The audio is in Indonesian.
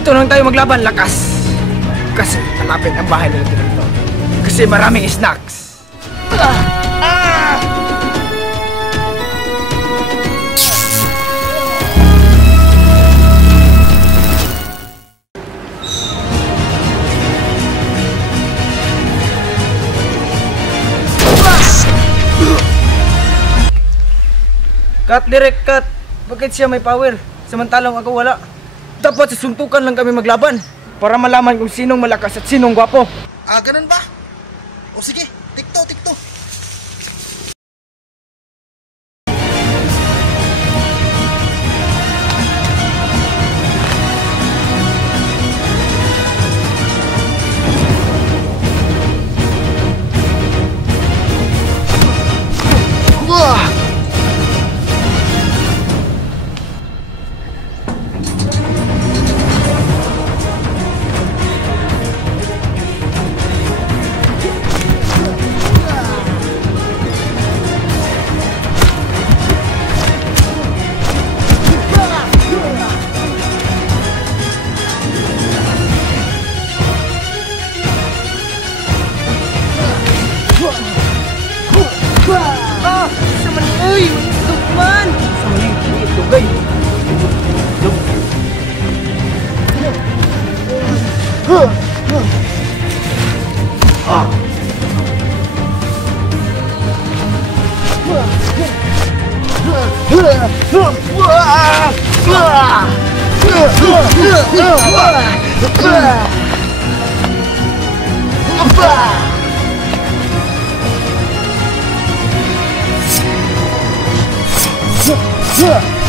Dito lang tayo maglaban, lakas. Kasi malapit ang bahay nila dito. Kasi maraming snacks. Cut, direct cut. Bakit siya may power? Samantalang ako wala. Dapat susuntukan lang kami maglaban para malaman kung sinong malakas at sinong gwapo. Ah, ganun ba? O sige, tikto, tikto. Yeah.